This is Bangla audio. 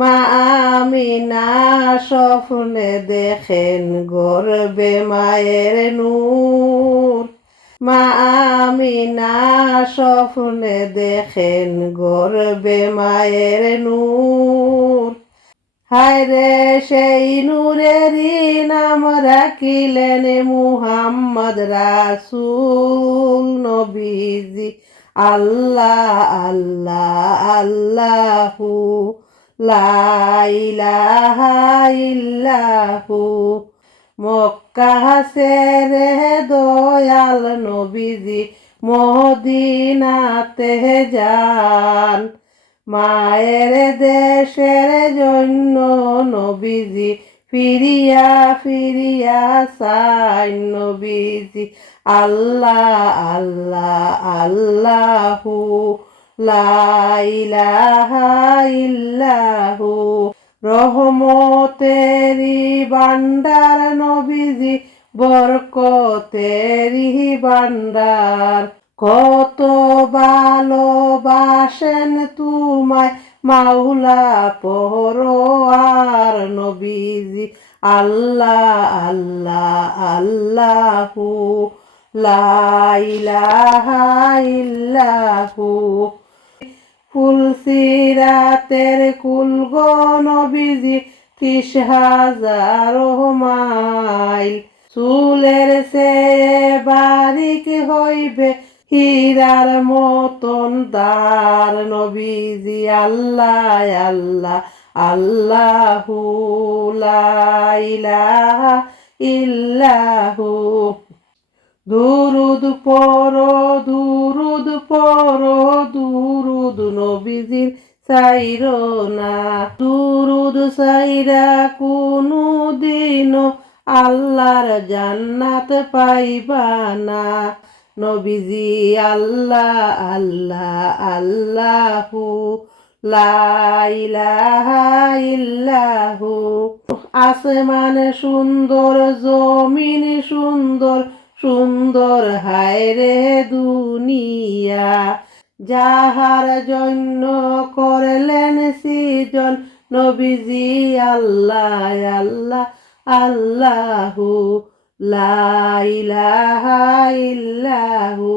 মা আমিনা স্বপ্নে দেখেন গর্বে মায়ের নূর। মা আমিনা স্বপ্নে দেখেন গর্বে মায়ের নূর। হায়রে সেই নূরেরই নাম রাখিলেন মুহাম্মদ রাসূল নবীজি। আল্লাহ আল্লাহ আল্লাহু লা ইলাহা ইল্লাহু। মক্কা ছেড়ে দয়াল নবীজি মদিনাতে যান। মায়ের দেশের জন্য নবীজি ফিরিয়া ফিরিয়া চাই নবীজি। আল্লাহ আল্লাহ আল্লাহু লা ইলাহা ইল্লাহু। রহমতেরি ভান্ডার নবীজি বরকতেরি ভান্ডার। কত ভালোবাসেন তোমায় মাওলা পরোয়ার নবীজি। আল্লাহ আল্লাহ আল্লাহু লা ইলাহা ইল্লাহু। ফুলসিরাতের কুলগো নবীজি 30,000 মাইল। চুলের চেয়ে বারিক হইবে হীরার মতন দার নবীজি। আল্লাহ আল্লাহ আল্লাহু লা ইলাহা ইল্লাহু। দুরুদ পড়ো দুরুদ পড়ো দুরুদ নবীজির চাইরো না। দুরুদ চাইরা কোনো দিনও আল্লাহর জান্নাত পাইবা না নবীজি। আল্লাহ আল্লাহ আল্লাহু লা ইলাহা ইল্লাহু। আসমান সুন্দর জমিন সুন্দর সুন্দর হায়রে দুনিয়া। যাহার জন্য করলেন সৃজন নবীজি। আল্লাহ আল্লাহ আল্লাহু লা ইলাহা ইল্লাহু।